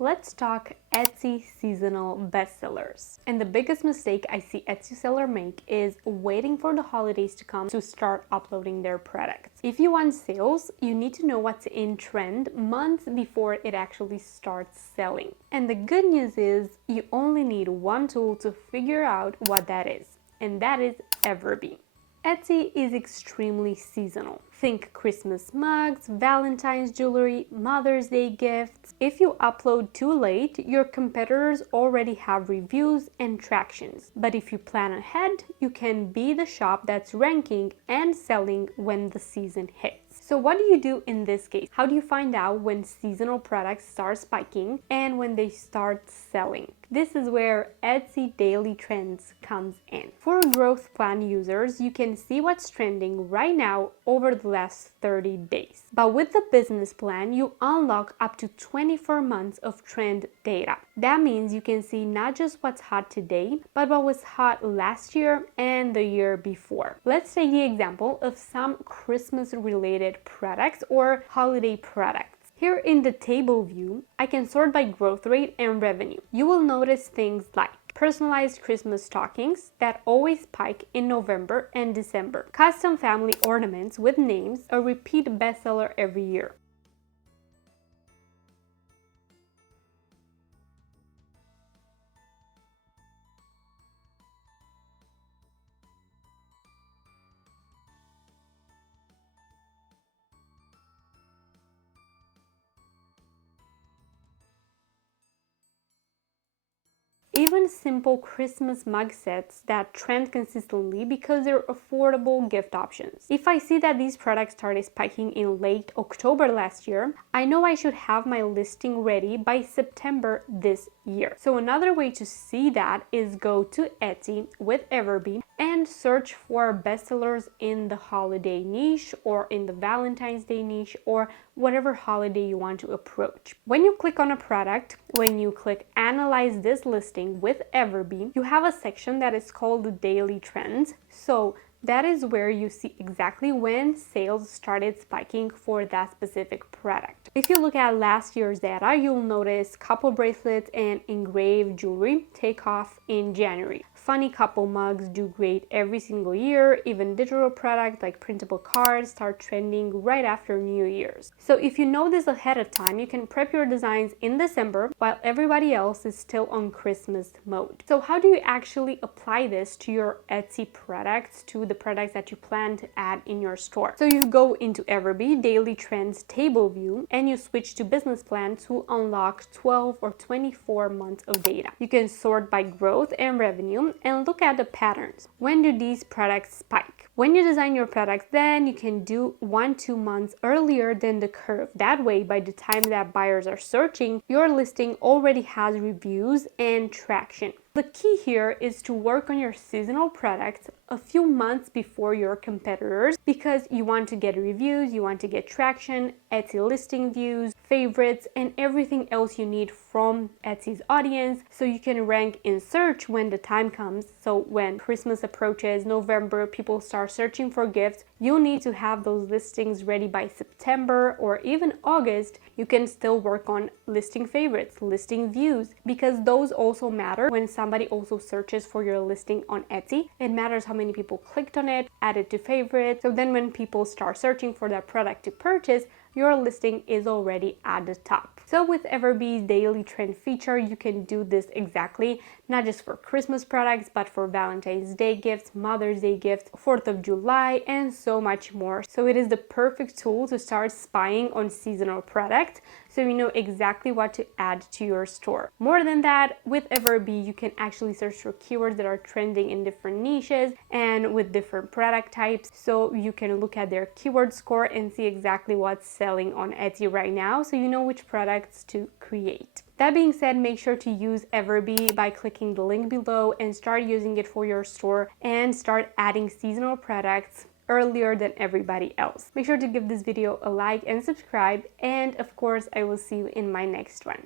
let's talk Etsy seasonal bestsellers. And the biggest mistake I see Etsy seller make is waiting for the holidays to come to start uploading their products. If you want sales, you need to know what's in trend months before it actually starts selling. And the good news is you only need one tool to figure out what that is, and that is EverBee. Etsy is extremely seasonal. Think Christmas mugs, Valentine's jewelry, Mother's Day gifts. If you upload too late, your competitors already have reviews and tractions. But if you plan ahead, you can be the shop that's ranking and selling when the season hits. So what do you do in this case? How do you find out when seasonal products start spiking and when they start selling? This is where Etsy Daily Trends comes in. For growth plan users, you can see what's trending right now over the last 30 days. But with the business plan, you unlock up to 24 months of trend data. That means you can see not just what's hot today, but what was hot last year and the year before. Let's take the example of some Christmas-related products or holiday products. Here in the table view, I can sort by growth rate and revenue. You will notice things like personalized Christmas stockings that always spike in November and December, custom family ornaments with names, a repeat bestseller every year. Even simple Christmas mug sets that trend consistently because they're affordable gift options. If I see that these products started spiking in late October last year, I know I should have my listing ready by September this year. So another way to see that is go to Etsy with EverBee and search for bestsellers in the holiday niche or in the Valentine's Day niche or whatever holiday you want to approach. When you click on a product, when you click Analyze this listing with EverBee, you have a section that is called the Daily Trends. So that is where you see exactly when sales started spiking for that specific product. If you look at last year's data, you'll notice couple bracelets and engraved jewelry take off in January. Funny couple mugs do great every single year. Even digital products like printable cards start trending right after New Year's. So if you know this ahead of time, you can prep your designs in December while everybody else is still on Christmas mode. So how do you actually apply this to your Etsy products, to the products that you plan to add in your store? So you go into EverBee Daily Trends table view and you switch to business plan to unlock 12 or 24 months of data. You can sort by growth and revenue and look at the patterns. When do these products spike? When you design your products, then you can do 1-2 months earlier than the curve. That way, by the time that buyers are searching, your listing already has reviews and traction. The key here is to work on your seasonal products a few months before your competitors because you want to get reviews, you want to get traction, Etsy listing views, favorites, and everything else you need from Etsy's audience so you can rank in search when the time comes. So when Christmas approaches, November, people start searching for gifts, you'll need to have those listings ready by September or even August. You can still work on listing favorites, listing views, because those also matter when somebody also searches for your listing on Etsy. It matters how many people clicked on it, added to favorites. So then when people start searching for that product to purchase, your listing is already at the top. So with EverBee's daily trend feature, you can do this exactly, not just for Christmas products, but for Valentine's Day gifts, Mother's Day gifts, 4th of July, and so much more. So it is the perfect tool to start spying on seasonal products, so you know exactly what to add to your store. More than that, with EverBee, you can actually search for keywords that are trending in different niches and with different product types. So you can look at their keyword score and see exactly what's selling on Etsy right now, so you know which products to create. That being said, make sure to use EverBee by clicking the link below and start using it for your store and start adding seasonal products earlier than everybody else. Make sure to give this video a like and subscribe, and of course I will see you in my next one.